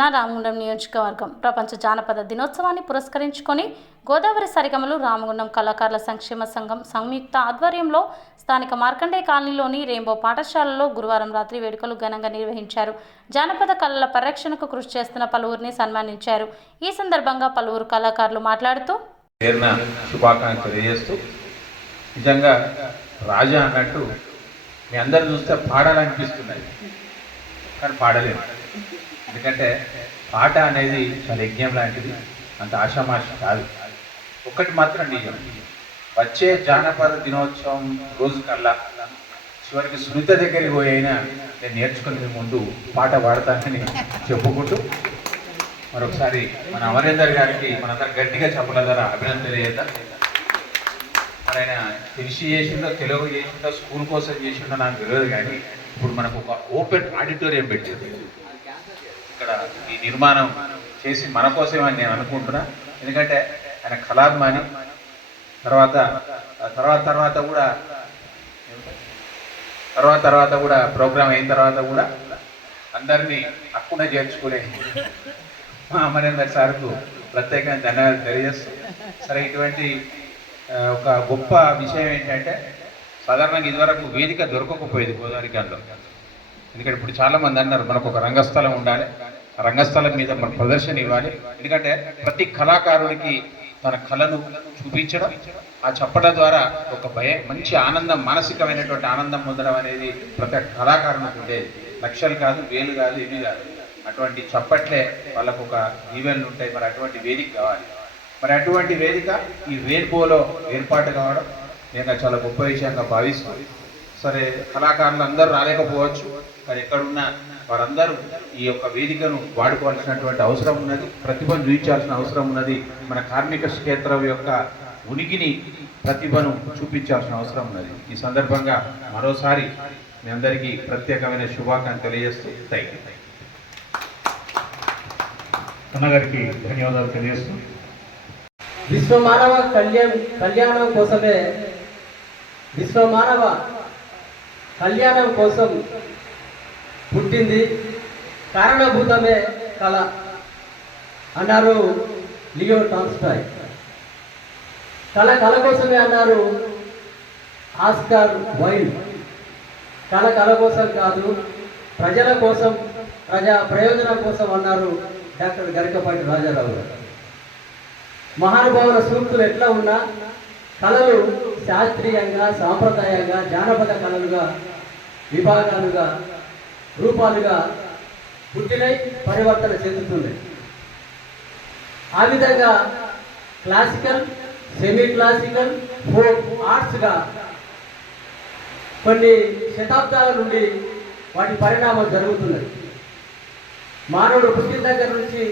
జిల్లా రామగుండం నియోజకవర్గం ప్రపంచ జానపద దినోత్సవాన్ని పురస్కరించుకొని గోదావరి సరిగమలు రామగుండం కళాకారుల సంక్షేమ సంఘం సంయుక్త ఆధ్వర్యంలో స్థానిక మార్కండే కాలనీలోని రెయిన్బో పాఠశాలలో గురువారం రాత్రి వేడుకలు ఘనంగా నిర్వహించారు. జానపద కళల పరిరక్షణకు కృషి చేస్తున్న పలువురిని సన్మానించారు. ఈ సందర్భంగా పలువురు కళాకారులు మాట్లాడుతూ శుభాకాంక్షలు తెలియజేస్తూ నిజంగా రాజా అన్నట్టు మీ అందరు చూస్తే పాడాలనిపిస్తున్నాయి కానీ పాడలేము. ఎందుకంటే పాట అనేది చాలా యజ్ఞం లాంటిది, అంత ఆషామాషి కాదు. ఒక్కటి మాత్రం నిజం, వచ్చే జానపద దినోత్సవం రోజు కల్లా చివరికి సునీత దగ్గరికి పోయి అయినా నేను నేర్చుకునే ముందు పాట పాడతానని చెప్పుకుంటూ మరొకసారి మన అమరేందర్ గారికి మనందరం గట్టిగా చెప్పడం ద్వారా అభినందన తెలియజేద్దాం. ఆయన తెలిసి చేసిందో తెలుగు చేసిందో స్కూల్ కోసం చేసిందో నాకు తెలియదు, కానీ ఇప్పుడు మనకు ఒక ఓపెన్ ఆడిటోరియం పెట్టింది ఇక్కడ ఈ నిర్మాణం చేసి మన కోసమే అని నేను అనుకుంటున్నా. ఎందుకంటే ఆయన కళాభిమాని. తర్వాత కూడా ప్రోగ్రామ్ అయిన తర్వాత కూడా అందరినీ అక్కున చేర్చుకునే మా అమరేందర్ సార్కు ప్రత్యేకంగా ధన్యవాదాలు తెలియజేస్తూ, సరే ఇటువంటి ఒక గొప్ప విషయం ఏంటంటే సాధారణంగా ఇదివరకు వేదిక దొరకకపోయేది గోదావరి గారిలో. ఎందుకంటే ఇప్పుడు చాలామంది అన్నారు మనకు ఒక రంగస్థలం ఉండాలి, రంగస్థలం మీద మన ప్రదర్శన ఇవ్వాలి. ఎందుకంటే ప్రతి కళాకారుడికి తన కళను చూపించడం, ఆ చెప్పడం ద్వారా ఒక మంచి ఆనందం, మానసికమైనటువంటి ఆనందం పొందడం అనేది ప్రతి కళాకారునికి ఉండేది. లక్షలు కాదు, వేలు కాదు, ఇవి కాదు, అటువంటి చప్పట్లే వాళ్ళకు ఒక ఈవెంట్లు ఉంటాయి. మరి అటువంటి వేదిక కావాలి. మరి అటువంటి వేదిక ఈ రెయిన్బోలో ఏర్పాటు కావడం నేను చాలా గొప్ప విషయంగా భావిస్తాను. సరే కళాకారులు అందరూ రాలేకపోవచ్చు, కానీ ఎక్కడున్నా వారందరూ ఈ యొక్క వేదికను వాడుకోవాల్సినటువంటి అవసరం ఉన్నది, ప్రతిభను చూపించాల్సిన అవసరం ఉన్నది. మన కార్మిక క్షేత్రం యొక్క ఉనికిని, ప్రతిభను చూపించాల్సిన అవసరం ఉన్నది. ఈ సందర్భంగా మరోసారి మీ అందరికీ ప్రత్యేకమైన శుభాకాంక్షలు తెలియజేస్తూ థ్యాంక్ యూ. అన్నగారికి ధన్యవాదాలు తెలియజేస్తూ, విశ్వమానవ కళ్యాణం కోసమే, విశ్వమానవ కళ్యాణం కోసం పుట్టింది, కారణభూతమే కళ అన్నారు లియో టాల్స్టాయ్. కళ కోసమే అన్నారు ఆస్కార్ వైల్డ్. కళ కోసం కాదు, ప్రజల కోసం, ప్రజా ప్రయోజనం కోసం అన్నారు డాక్టర్ గరికపాటి రాజారావు గారు. మహానుభావుల సూక్తులు ఎట్లా ఉన్నా కళలు శాస్త్రీయంగా, సాంప్రదాయంగా, జానపద కళలుగా, విభాగాలుగా, రూపాలుగా పుట్టినై పరివర్తన చెందుతున్నాయి. ఆ విధంగా క్లాసికల్, సెమీ క్లాసికల్, ఫోక్ ఆర్ట్స్గా కొన్ని శతాబ్దాల నుండి వాటి పరిణామం జరుగుతున్నది. మానవుడు పుట్టిన దగ్గర నుంచి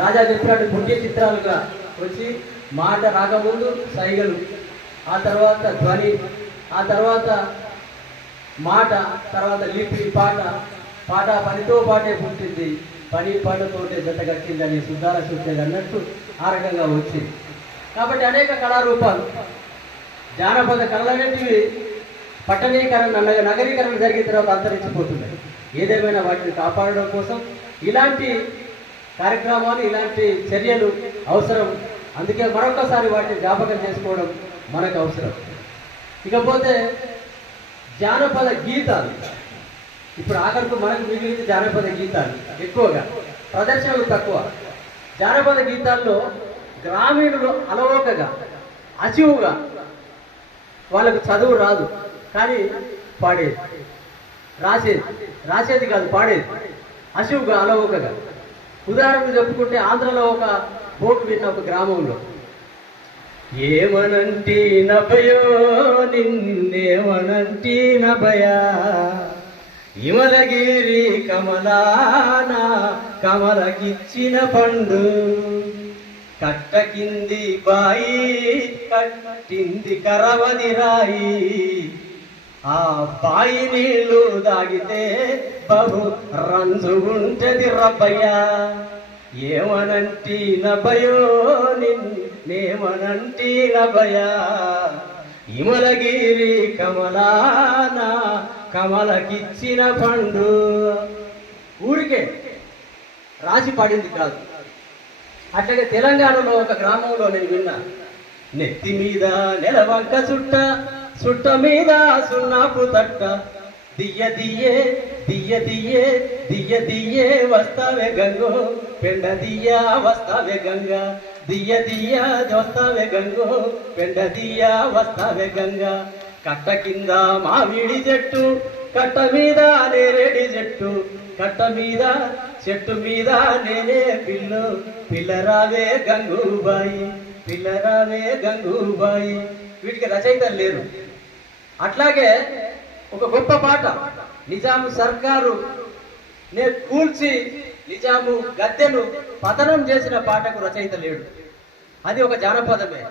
రాజా చెప్పినట్టు పుట్టిన చిత్రాలుగా వచ్చి మాట రాకముందు సైగలు, ఆ తర్వాత ధ్వని, ఆ తర్వాత మాట, తర్వాత లిపి, పాట పనితో పాటే పుట్టింది, పని పాటతోటే జత కట్టిందని సుద్దాల సూచన అన్నట్టు ఆ రకంగా వచ్చింది. కాబట్టి అనేక కళారూపాలు, జానపద కళలనేటివి పట్టణీకరణ, నగరీకరణ జరిగిన తర్వాత అంతరించిపోతున్నాయి. ఏదేమైనా వాటిని కాపాడడం కోసం ఇలాంటి కార్యక్రమాలు, ఇలాంటి చర్యలు అవసరం. అందుకే మరొకసారి వాటిని జ్ఞాపకం చేసుకోవడం మనకు అవసరం. ఇకపోతే జానపద గీతాలు, ఇప్పుడు ఆఖరికి మనకు మిగిలిన జానపద గీతాలు ఎక్కువగా, ప్రదర్శనలు తక్కువ. జానపద గీతాల్లో గ్రామీణులు అలవోకగా, అచివుగా, వాళ్ళకు చదువు రాదు కానీ పాడేది, రాసేది కాదు పాడేది, అచివుగా, అలవోకగా. ఉదాహరణకు చెప్పుకుంటే ఆంధ్రలో ఒక బోటు విన్న ఒక గ్రామంలో, ఏమనంటి నభయో నిన్నేమనంటి నభయా, ఇమలగిరి కమలాన కమలకిచ్చిన పండు, కట్ట కింది బాయి కట్టింది కరవది రాయి, ఆ బాయి నీళ్లు దాగితే బహు రంజుగుంటది రబ్బయ్యా, ఏమనంటి నభయో నిన్నేమనంటి నభయా, ఇమలగిరి కమలాన కమలకిచ్చిన పండు. ఊరికే రాసి పాడింది కాదు. అట్లాగే తెలంగాణలో ఒక గ్రామంలో నేను విన్నా, నెత్తి మీద నెలవంక చుట్ట, చుట్ట మీద సున్నాపు తట్ట, దియ్య దియ్యే దియ్య దియ్యే దియ్య దియ్యే వస్తావే గంగో, పెండ దియ్య వస్తావే గంగా, దియ్య దియ్య వస్తావే గంగో, పెండ దియ్య వస్తావే గంగా. కట్ట కింద మామిడి చెట్టు, కట్ట మీద నేరేడి చెట్టు, కట్ట మీద చెట్టు మీద నేనే పిల్లు, పిల్లరావే గంగూబాయి, పిల్లరావే గంగూబాయి. వీటికి రచయితలు లేరు. అట్లాగే ఒక గొప్ప పాట, నిజాము సర్కారు కూల్చి నిజాము గద్దెను పతనం చేసిన పాటకు రచయిత లేడు. అది ఒక జానపదమే.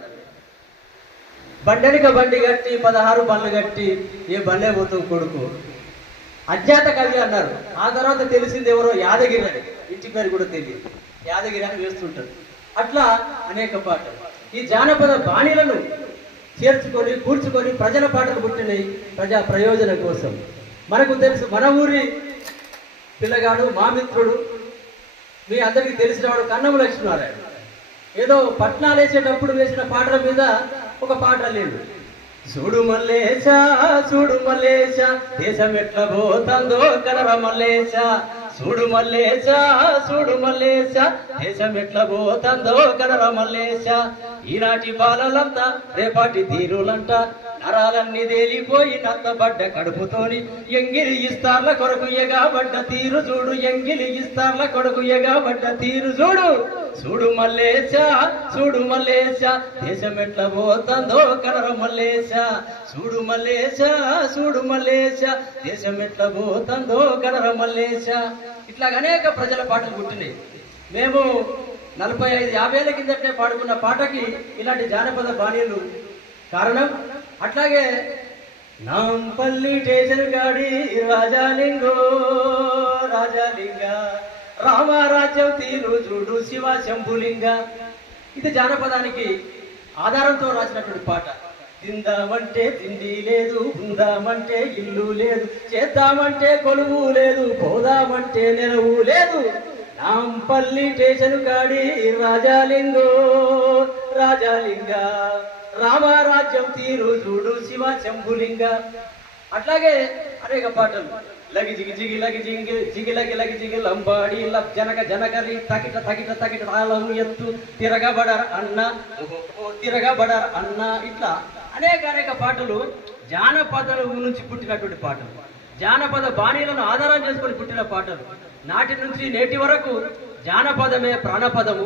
బండెనిక బండి గట్టి 16 బండ్లు గట్టి ఏ బండే పోతావు కొడుకు, అజ్ఞాత కవి అన్నారు. ఆ తర్వాత తెలిసింది ఎవరో యాదగిరి అని, ఇంటి పేరు కూడా తెలియదు, యాదగిరి అని వేస్తుంటారు. అట్లా అనేక పాటలు ఈ జానపద బాణీలను చేర్చుకొని కూర్చుకొని ప్రజల పాటలు పుట్టినాయి ప్రజా ప్రయోజనం కోసం. మనకు తెలుసు, మన ఊరి పిల్లగాడు మా మిత్రుడు, మీ అందరికీ తెలిసినవాడు కన్నమ లక్ష్మీనారాయణ ఏదో పట్నాలు వేసేటప్పుడు వేసిన పాటల మీద ఒక పాట లేదు, చూడు మల్లేశ చూడు మల్లేశ దేశం ఎట్లా పోతందో కనర మల్లేశ, చూడు మల్లేశ చూడు మల్లేశ దేశం ఎట్లా పోతందో కనర మల్లేశ. ఈనాటి బాలలంతా రేపాటి తీరులంట, నరాలన్నీ తేలిపోయి నత్తబడ్డ కడుపుతోని ఎంగిలి ఇస్తార్ల కొరకు ఎగాబడ్డ తీరు చూడు, ఎంగిలి ఇస్తార్ల కొరకు ఎగాబడ్డ తీరు చూడు, చూడు మల్లేశ చూడు మల్లేశ దేశం ఎట్లా పోతందో కనర మల్లేశ, చూడు మల్లేశ చూడు మల్లేశ దేశం ఎట్లా పోతందో కనర మల్లేశ. ఇట్లా అనేక ప్రజల పాటలు పుట్టినాయి. మేము 45-50 ఏళ్ల కిందటే పాడుకున్న పాటకి ఇలాంటి జానపద బాణీలు కారణం. అట్లాగే నాంపల్లి స్టేషన్ కాడి రాజాలింగో రాజాలింగ, రామరాజ్యం తీరు చూడు శివ శంభులింగ. ఇది జానపదానికి ఆధారంతో రాసినటువంటి పాట. తిందామంటే తిండి లేదు, ఉందామంటే ఇల్లు లేదు, చేద్దామంటే కొలువు లేదు, పోదామంటే నెలవు లేదు, నాంపల్లి స్టేషన్ కాడి రాజాలింగో రాజాలింగ, రామరాజ్యం తీరు చూడు శివ శంభులింగ. అట్లాగే అనేక పాటలు, లగి జిగి జిగి లగి జిగి జిగి లగి లగి జిగి లంబాడి జనక జనకరి తకిట తకిట తకిట తాళం ఎత్తు తిరగబడర అన్న తిరగబడర అన్న. ఇట్లా అనేక పాటలు జానపదాల నుంచి పుట్టినటువంటి పాటలు, జానపద బాణీలను ఆధారం చేసుకొని పుట్టిన పాటలు. నాటి నుంచి నేటి వరకు జానపదమే ప్రాణపదము,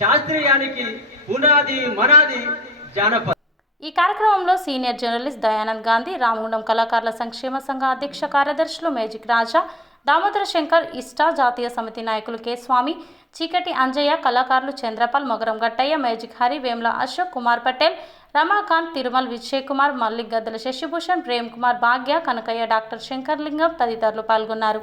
శాస్త్రీయానికి పునాది మనాది జానపదం. ఈ కార్యక్రమంలో సీనియర్ జర్నలిస్ట్ దయానంద్ గాంధీ, రామగుండం కళాకారుల సంక్షేమ సంఘ అధ్యక్ష కార్యదర్శులు మేజిక్ రాజా, దామోదర శంకర్, ఇష్టా జాతీయ సమితి నాయకులు కె స్వామి, చీకటి అంజయ్య, కళాకారులు చంద్రపాల్, మొగరం గట్టయ్య, మేజిక్ హరి, వేముల అశోక్ కుమార్ పటేల్, రమాకాంత్, తిరుమల్ విజయ్ కుమార్, మల్లిక్, గద్దెల శశిభూషణ్, ప్రేమ్ కుమార్, భాగ్య, కనకయ్య, డాక్టర్ శంకర్లింగం తదితరులు పాల్గొన్నారు.